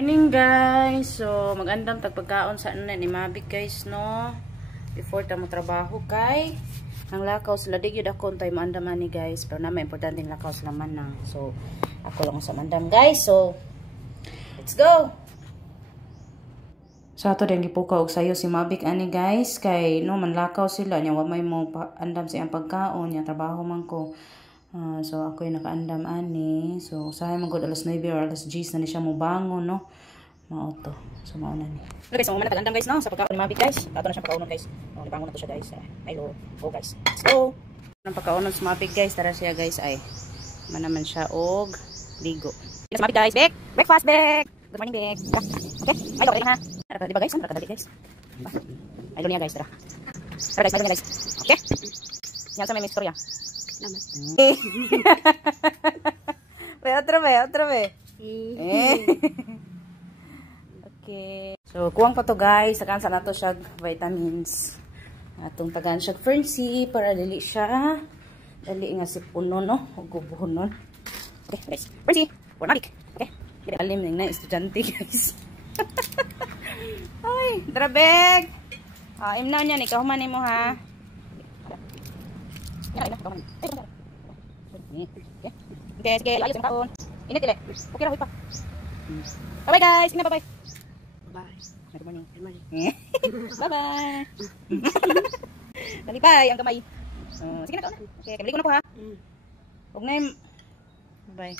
Morning guys, so magandang tagpagkaon sa ano ni Mabik guys no before ta mo trabaho kay ang lakaw sila di gyud ako untay maandam ani guys pero na may importante lakaw sila man nang so ako lang sa mandam guys so let's go. So ato din gipukaw og sayo si Mabik ani guys kay no manlakaw sila nya wa may mo andam sa iyang pagkaon nya trabaho man ko. So ako yung nakaandam ani. So usahay man gud alas 9 or alas 10 na ni siya mo bangon no. Mao to. So mao na ni. Okay, so muna nakaandam guys no sa pagkaon ni Mabik guys. Ato na siya pagkaonon guys. Oh, bangon na to siya guys. Hello. Go guys. Let's go. Nang pagkaonon sa Mabik guys, tara siya guys ay. Man naman siya og ligo. Sa Mabik guys, Bek. Breakfast Bek. Good morning Bek. Okay. Ay do ha. Tara di ba guys? Tara kadali guys. Ay do niya guys tara. Tara guys, ay do niya guys. Okay. Yan sa may istorya. Ve, otra vez. Okay. So, kuwang pa to guys. Sakan sa nato siya vitamins. Atong tagan siya Ferncy para dili siya. Dali nga si puno no. Huwag gubuhon nun. Okay, guys. Ferncy. For Mabik. Okay. Alim na estudyante guys. Ay, drabeg. Imnaw niya. Ikaw man mo ha. Okay, sige, ayos ang kaon. Init ile. Okay ra, hoy pa. Bye bye guys. Ina bye bye. Bye. Good morning. Good morning. Bye bye. Talipay ang kamay. Sige na kaon. Okay, kamili ko na ko ha. Ug na. Bye bye.